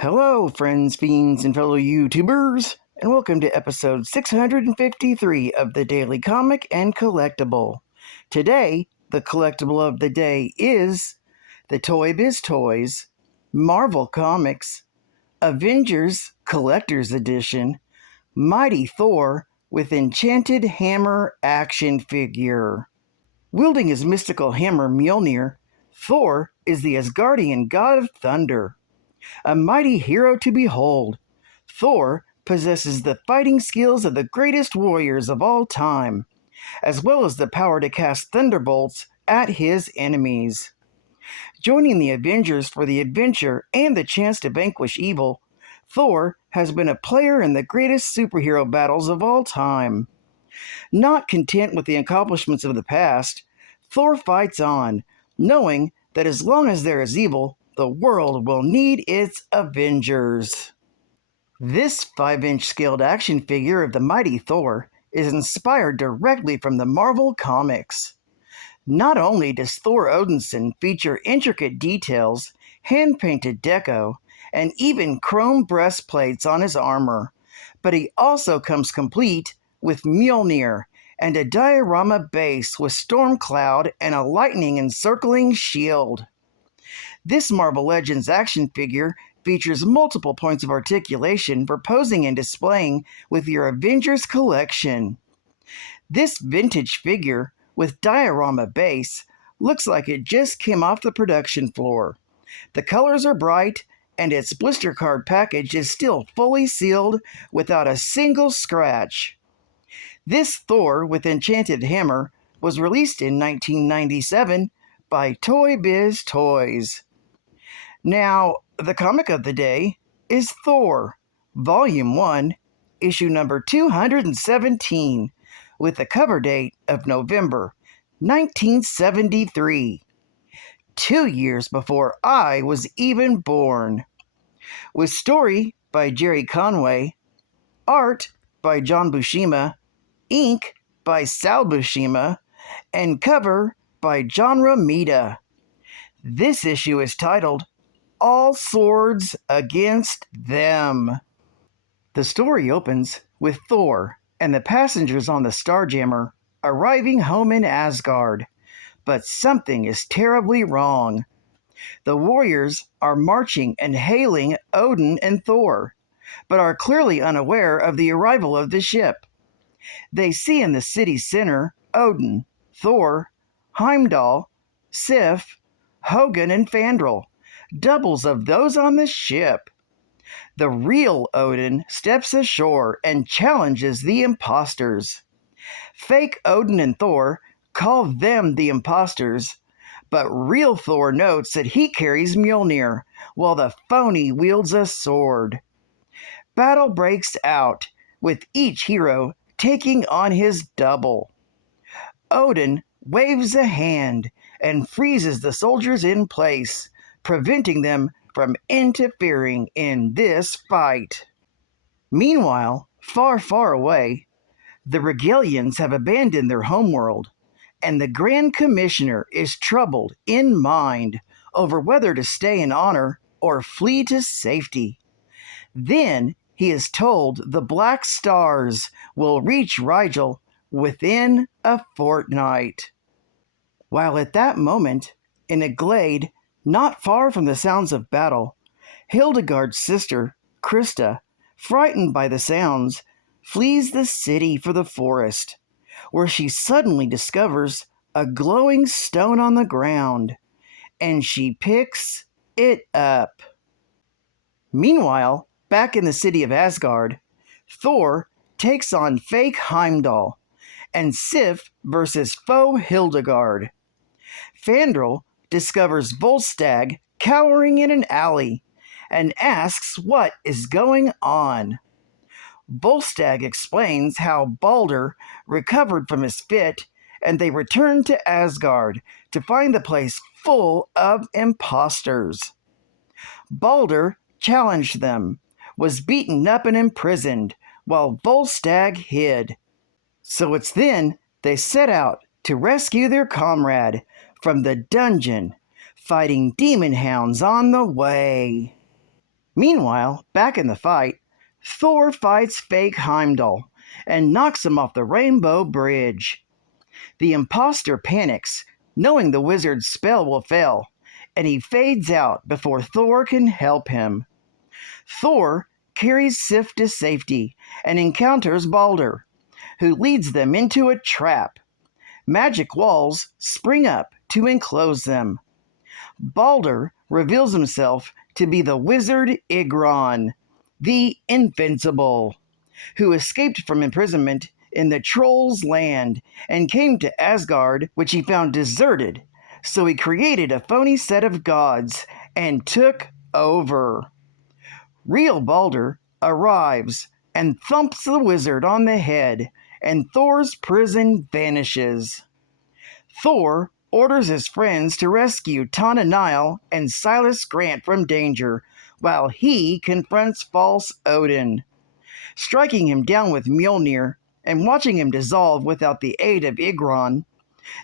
Hello, friends, fiends, and fellow YouTubers, and welcome to episode 653 of the Daily Comic and Collectible. Today, the collectible of the day is the Toybiz Toys, Marvel Comics, Avengers Collector's Edition, Mighty Thor with Enchanted Hammer action figure. Wielding his mystical hammer Mjolnir, Thor is the Asgardian god of thunder. A mighty hero to behold, Thor possesses the fighting skills of the greatest warriors of all time, as well as the power to cast thunderbolts at his enemies. Joining the Avengers for the adventure and the chance to vanquish evil, Thor has been a player in the greatest superhero battles of all time. Not content with the accomplishments of the past, Thor fights on, knowing that as long as there is evil, the world will need its Avengers. This 5-inch scaled action figure of the mighty Thor is inspired directly from the Marvel Comics. Not only does Thor Odinson feature intricate details, hand-painted deco, and even chrome breastplates on his armor, but he also comes complete with Mjolnir and a diorama base with storm cloud and a lightning encircling shield. This Marvel Legends action figure features multiple points of articulation for posing and displaying with your Avengers collection. This vintage figure with diorama base looks like it just came off the production floor. The colors are bright, and its blister card package is still fully sealed without a single scratch. This Thor with Enchanted Hammer was released in 1997 by Toybiz Toys. Now, the comic of the day is Thor, Volume 1, Issue number 217, with the cover date of November 1973, 2 years before I was even born. With story by Jerry Conway, art by John Buscema, ink by Sal Buscema, and cover by John Romita. This issue is titled All Swords Against Them. The story opens with Thor and the passengers on the Starjammer arriving home in Asgard, but something is terribly wrong. The warriors are marching and hailing Odin and Thor, but are clearly unaware of the arrival of the ship. They see in the city center Odin, Thor, Heimdall, Sif, Hogun, and Fandral, doubles of those on the ship. The real Odin steps ashore and challenges the imposters. Fake Odin and Thor call them the imposters, but real Thor notes that he carries Mjolnir, while the phony wields a sword. Battle breaks out, with each hero taking on his double. Odin waves a hand and freezes the soldiers in place, preventing them from interfering in this fight. Meanwhile, far, far away, the Regalians have abandoned their homeworld, and the Grand Commissioner is troubled in mind over whether to stay in honor or flee to safety. Then he is told the Black Stars will reach Rigel within a fortnight. While at that moment, in a glade not far from the sounds of battle, Hildegard's sister, Krista, frightened by the sounds, flees the city for the forest, where she suddenly discovers a glowing stone on the ground, and she picks it up. Meanwhile, back in the city of Asgard, Thor takes on fake Heimdall, and Sif versus faux Hildegard. Fandral discovers Volstagg cowering in an alley and asks what is going on. Volstagg explains how Balder recovered from his fit, and they return to Asgard to find the place full of imposters. Balder challenged them, was beaten up and imprisoned, while Volstagg hid. So it's then they set out to rescue their comrade from the dungeon, fighting demon hounds on the way. Meanwhile, back in the fight, Thor fights fake Heimdall and knocks him off the Rainbow Bridge. The imposter panics, knowing the wizard's spell will fail, and he fades out before Thor can help him. Thor carries Sif to safety and encounters Balder, who leads them into a trap. Magic walls spring up to enclose them. Balder reveals himself to be the wizard Igron, the Invincible, who escaped from imprisonment in the Trolls' land and came to Asgard, which he found deserted, so he created a phony set of gods and took over. Real Balder arrives and thumps the wizard on the head, and Thor's prison vanishes. Thor orders his friends to rescue Tana Nile and Silas Grant from danger, while he confronts false Odin. Striking him down with Mjolnir and watching him dissolve without the aid of Igron,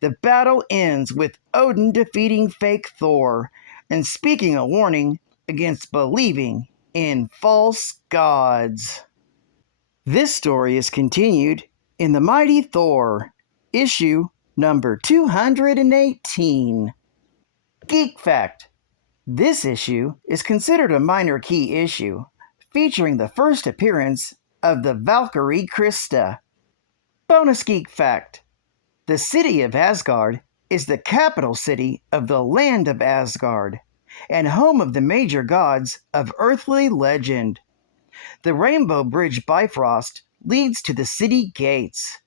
the battle ends with Odin defeating fake Thor and speaking a warning against believing in false gods. This story is continued in The Mighty Thor, issue number 218. Geek Fact. This issue is considered a minor key issue, featuring the first appearance of the Valkyrie Krista. Bonus Geek Fact. The city of Asgard is the capital city of the land of Asgard, and home of the major gods of earthly legend. The Rainbow Bridge Bifrost leads to the city gates.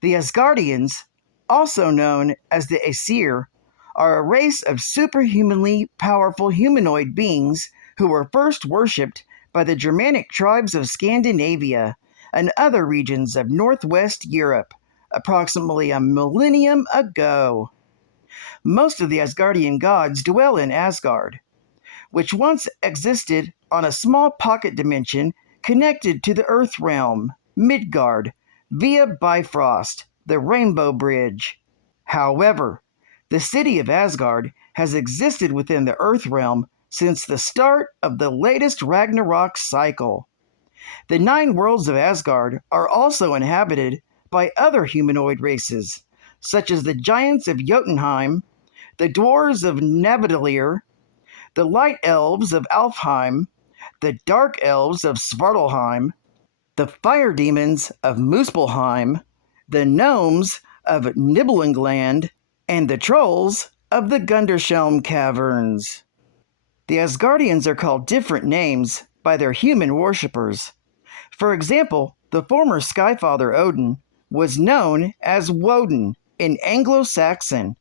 The Asgardians, also known as the Aesir, are a race of superhumanly powerful humanoid beings who were first worshipped by the Germanic tribes of Scandinavia and other regions of northwest Europe approximately a millennium ago. Most of the Asgardian gods dwell in Asgard, which once existed on a small pocket dimension connected to the Earth realm, Midgard, via Bifrost, the Rainbow Bridge. However, the city of Asgard has existed within the Earth realm since the start of the latest Ragnarok cycle. The 9 worlds of Asgard are also inhabited by other humanoid races, such as the giants of Jotunheim, the dwarves of Nidavellir, the light elves of Alfheim, the dark elves of Svartalheim, the fire demons of Muspelheim, the gnomes of Nibelungland, and the trolls of the Gundershelm Caverns. The Asgardians are called different names by their human worshippers. For example, the former Skyfather Odin was known as Woden in Anglo-Saxon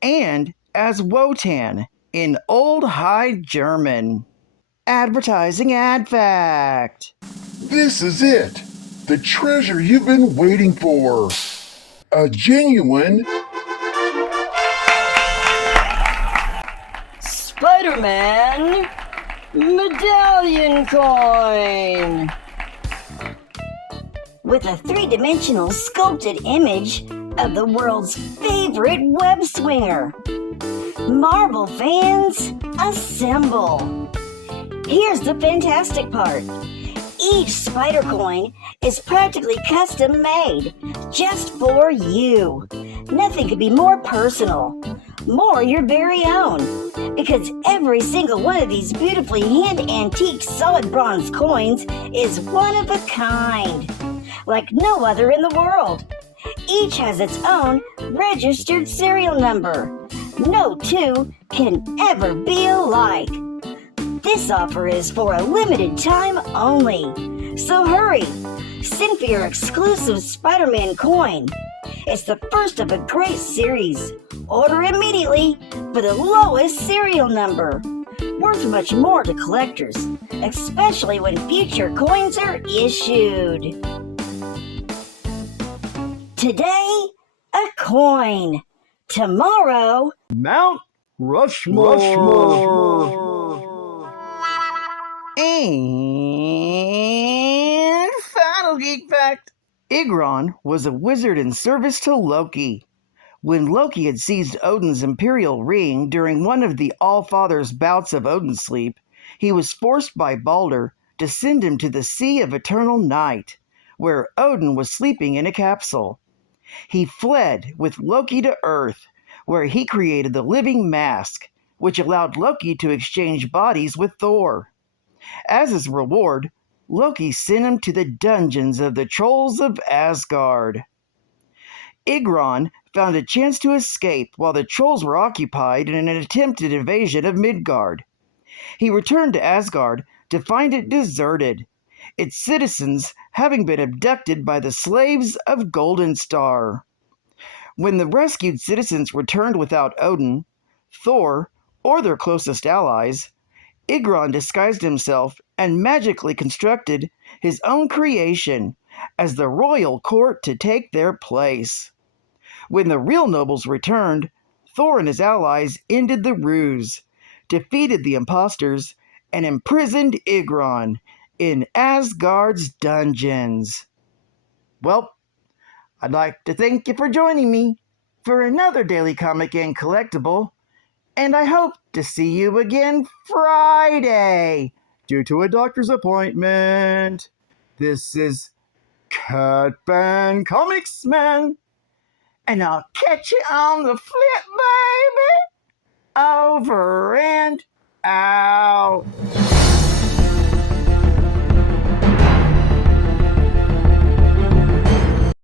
and as Wotan in Old High German. Advertising ad fact. This is it! The treasure you've been waiting for! A genuine Spider-Man medallion coin! With a 3-dimensional sculpted image of the world's favorite web swinger. Marvel fans, assemble! Here's the fantastic part. Each spider coin is practically custom made, just for you. Nothing could be more personal, more your very own, because every single one of these beautifully hand-antique solid bronze coins is one of a kind, like no other in the world. Each has its own registered serial number. No two can ever be alike. This offer is for a limited time only. So hurry, send for your exclusive Spider-Man coin. It's the first of a great series. Order immediately for the lowest serial number. Worth much more to collectors, especially when future coins are issued. Today, a coin. Tomorrow, Mount Rushmore. And final geek fact. Igron was a wizard in service to Loki. When Loki had seized Odin's imperial ring during one of the All-Father's bouts of Odin sleep, He was forced by Balder to send him to the Sea of Eternal Night, where Odin was sleeping in a capsule. He fled with Loki to Earth, where he created the living mask, which allowed Loki to exchange bodies with Thor. As his reward, Loki sent him to the dungeons of the trolls of Asgard. Igron found a chance to escape while the trolls were occupied in an attempted invasion of Midgard. He returned to Asgard to find it deserted, its citizens having been abducted by the slaves of Golden Star. When the rescued citizens returned without Odin, Thor, or their closest allies, Igron disguised himself and magically constructed his own creation as the royal court to take their place. When the real nobles returned, Thor and his allies ended the ruse, defeated the impostors, and imprisoned Igron in Asgard's dungeons. Well, I'd like to thank you for joining me for another Daily Comic and Collectible, and I hope to see you again Friday due to a doctor's appointment. This is Cat Fan Comics Man, and I'll catch you on the flip, baby. Over and out.